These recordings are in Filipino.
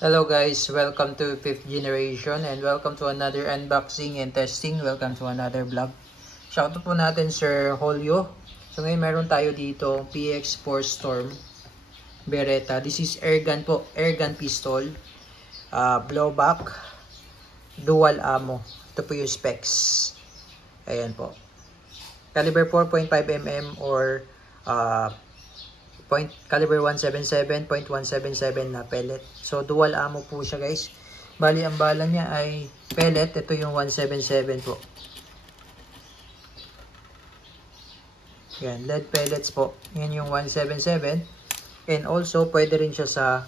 Hello guys, welcome to 5th generation and welcome to another unboxing and testing. Welcome to another vlog. Shoutout po natin Sir Holyo. So ngayon meron tayo dito PX4 Storm Beretta. This is airgun po, airgun pistol, blowback, dual ammo. Ito po yung specs. Ayan po. Caliber 4.5mm or caliber 177, .177 na pellet. So dual ammo po siya guys. Bali ang bala niya ay pellet. Ito yung 177 po. Yan, lead pellets po. Yan yung 177. And also pwede rin siya sa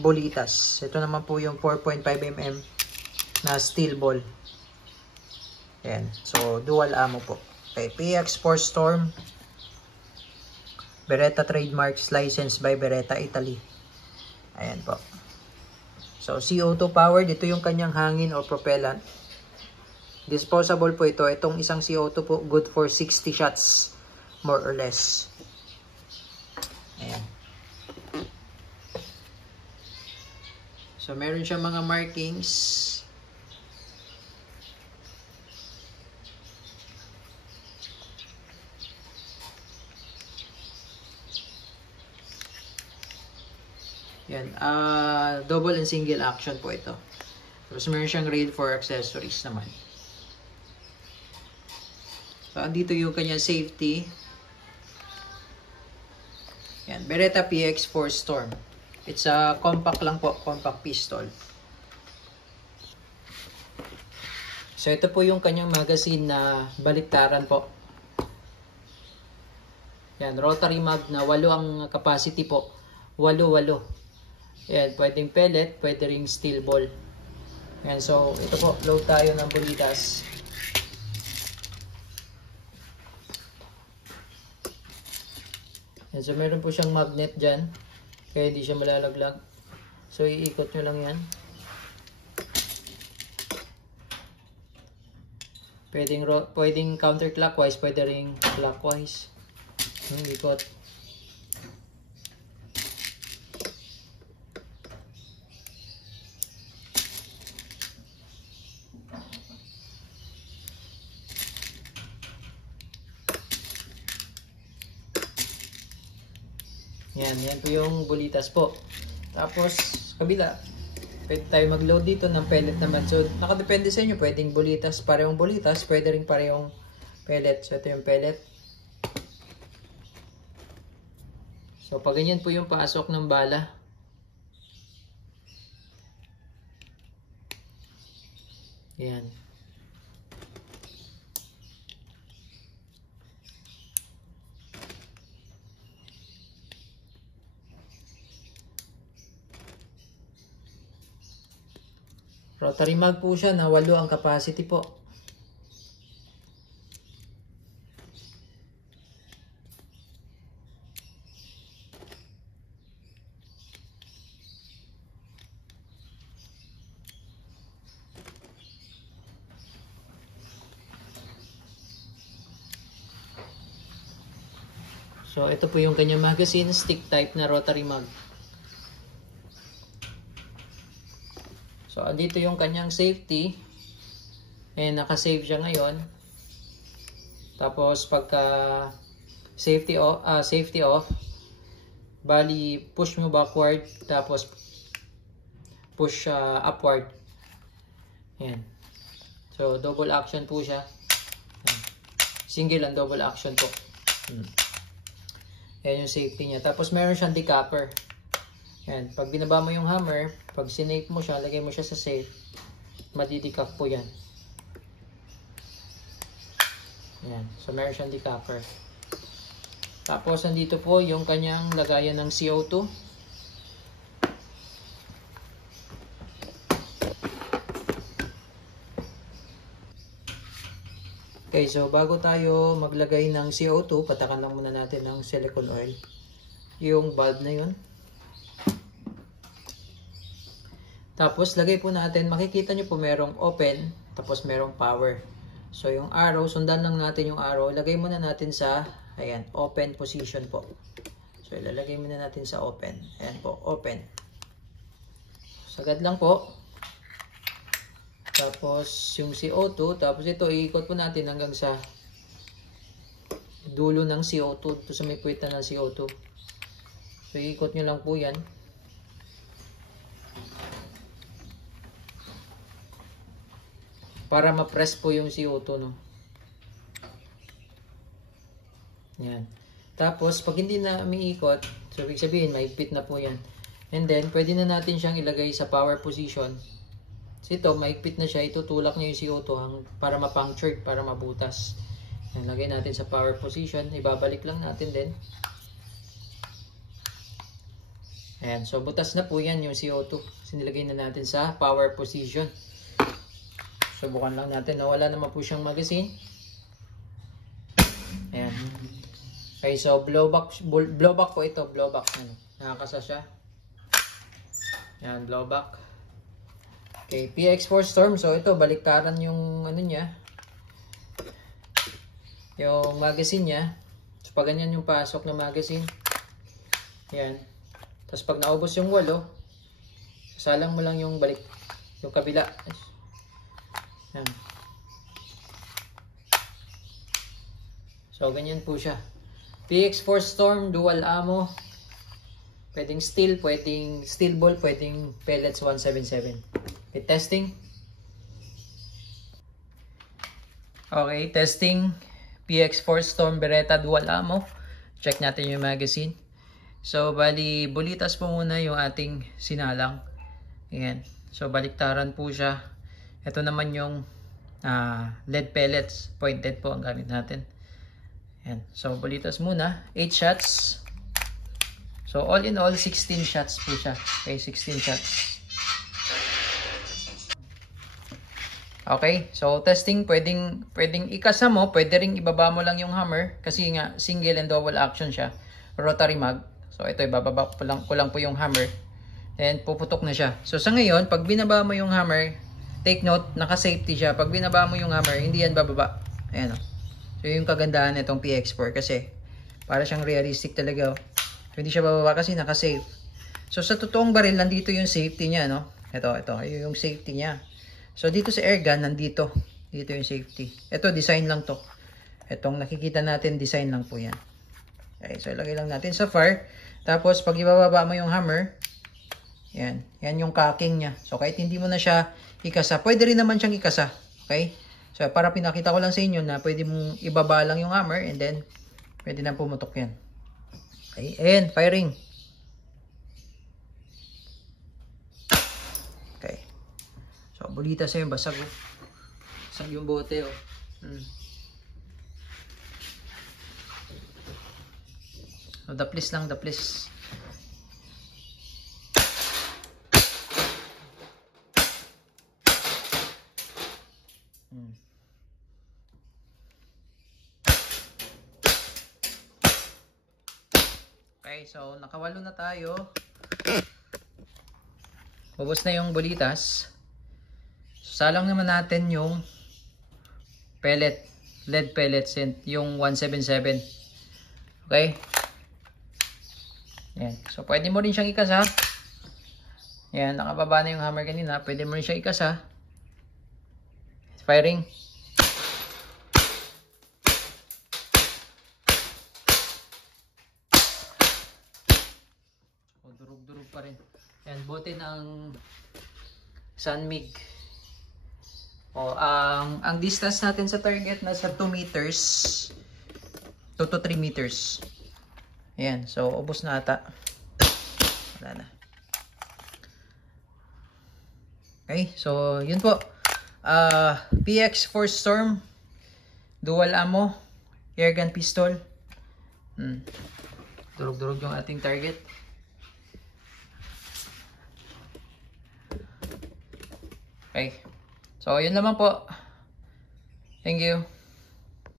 bolitas. Ito naman po yung 4.5mm na steel ball. Yan. So dual ammo po. Okay, PX4 Storm Beretta trademarks licensed by Beretta Italy. Ayan po. So CO2 powered, ito yung kanyang hangin o propellant. Disposable po ito. Itong isang CO2 po good for 60 shots more or less. Ayan. So meron siya mga markings. Yan, double and single action po ito. Tapos meron siyang rail for accessories naman. So, andito yung kanya safety. Yan, Beretta PX4 Storm. It's a compact lang po, compact pistol. So, ito po yung kanyang magazine na baliktaran po. Yan, rotary mag na 8 ang capacity po. 8. Ayan, pwedeng pellet, pwede ring steel ball. Ayan, so ito po, load tayo ng bolitas. Ayan, so meron po siyang magnet dyan, kaya hindi siya malalaglag. So iikot nyo lang yan. Pwedeng counterclockwise, pwede ring clockwise. Ikot. Yan po yung bolitas po. Tapos, kabila, pwede tayo mag-load dito ng pellet naman. So, nakadepende sa inyo. Pwedeng bolitas, parehong bolitas. Pwede rin parehong pellet. So, ito yung pellet. So, pag ganyan po yung pasok ng bala. Yan. Rotary mag po siya na 8 ang capacity po. So ito po yung kanyang magazine, stick type na rotary mag. So, dito yung kanyang safety. And naka-save siya ngayon. Tapos, pagka safety off, bali, push mo backward. Tapos, push upward. Yan. So, double action po siya. Single and double action po. Yan yung safety niya. Tapos, meron siyang decapper. Yan. Pag binaba mo yung hammer, pag sinape mo siya, lagay mo siya sa safe, madidikap po yan. Yan. So, meron siyang decapper. Tapos, andito po yung kanyang lagayan ng CO2. Okay, so bago tayo maglagay ng CO2, patakan lang muna natin ng silicone oil. Yung bulb na yun. Tapos, lagay po natin, makikita nyo po merong open, tapos merong power. So, yung arrow, sundan lang natin yung arrow. Lagay muna natin sa, ayan, open position po. So, ilalagay muna natin sa open. Ayan po, open. Agad lang po. Tapos yung CO2, tapos ito iikot po natin hanggang sa dulo ng CO2, ito sa may puwitan ng CO2. So iikot nyo lang po yan. Para ma-press po yung CO2, no. Yan. Tapos pag hindi na umiikot, so ibig sabihin mahigpit na po yan. And then pwede na natin siyang ilagay sa power position. So ito, mahigpit na siya, itutulak niya yung CO2 para ma-puncture, para mabutas. Yan, lagay natin sa power position, ibabalik lang natin din. Ayan, so butas na po yan yung CO2. Sinilagay na natin sa power position. Subukan lang natin, wala naman po siyang magazine. Ayan. Okay, so blowback po ito, blowback. Ano, nakakasa siya. Ayan, blowback. Okay, PX4 Storm. So ito, baliktaran yung ano niya. Yung magazine niya. So pag ganyan yung pasok ng magazine. Ayan. Tapos pag naubos yung walo, salang mo lang yung balik, yung kabila. Ayan. So ganyan po siya. PX4 Storm, dual ammo. Pwedeng steel ball, pwedeng pellets 177. Okay, testing. Okay, testing. PX4 Storm Beretta dual ammo. Check natin yung magazine. So, bali, bulitas po muna yung ating sinalang. Ayan. So, baliktaran po siya. Ito naman yung lead pellets. Pointed po ang gamit natin. Ayan. So, bulitas muna. 8 shots. So, all in all, 16 shots po siya. Okay, 16 shots. Okay, so testing, pwedeng ikasa mo, pwede ring ibaba mo lang yung hammer kasi nga single and double action siya. Rotary mag. So ito, ibababa ko lang po yung hammer. And puputok na siya. So sa ngayon, pag binaba mo yung hammer, take note, naka-safety siya. Pag binaba mo yung hammer, hindi yan bababa. Ayan o. So yung kagandahan nitong PX4 kasi para siyang realistic talaga. So, hindi siya bababa kasi naka-safe. So sa totoong baril, nandito yung safety niya, no? Ito, yung safety niya. So dito sa airgun, nandito. Dito yung safety. Ito, design lang to. Itong nakikita natin, design lang po yan. Okay, so ilagay lang natin sa fire. Tapos, pag ibababa mo yung hammer, yan. Yan yung cocking niya. So, kahit hindi mo na siya ikasa, pwede rin naman siyang ikasa. Okay? So, para pinakita ko lang sa inyo na pwede mong ibaba lang yung hammer and then, pwede na pumutok yan. Okay, and firing. Okay. So, bulitas yun, basag oh. Basag yung bote oh. So, daplis lang, daplis. Okay, so nakawalo na tayo. Ubos na yung bulitas. Salang naman natin yung pellet, lead pellets, yung 177. Okay? Yan. So, pwede mo rin siyang ikasa. Yan, nakababa na yung hammer kanina. Pwede mo rin siyang ikasa. Firing. O, durug-durug pa rin. Yan, bote ng Sunmig. O, ang distance natin sa target nasa 2 meters. 2 to 3 meters. Ayan, so ubos na ata. Wala na. Okay, so yun po. PX4 Storm dual ammo, airgun pistol. Durog-durog yung ating target. Okay. So yun naman po. Thank you.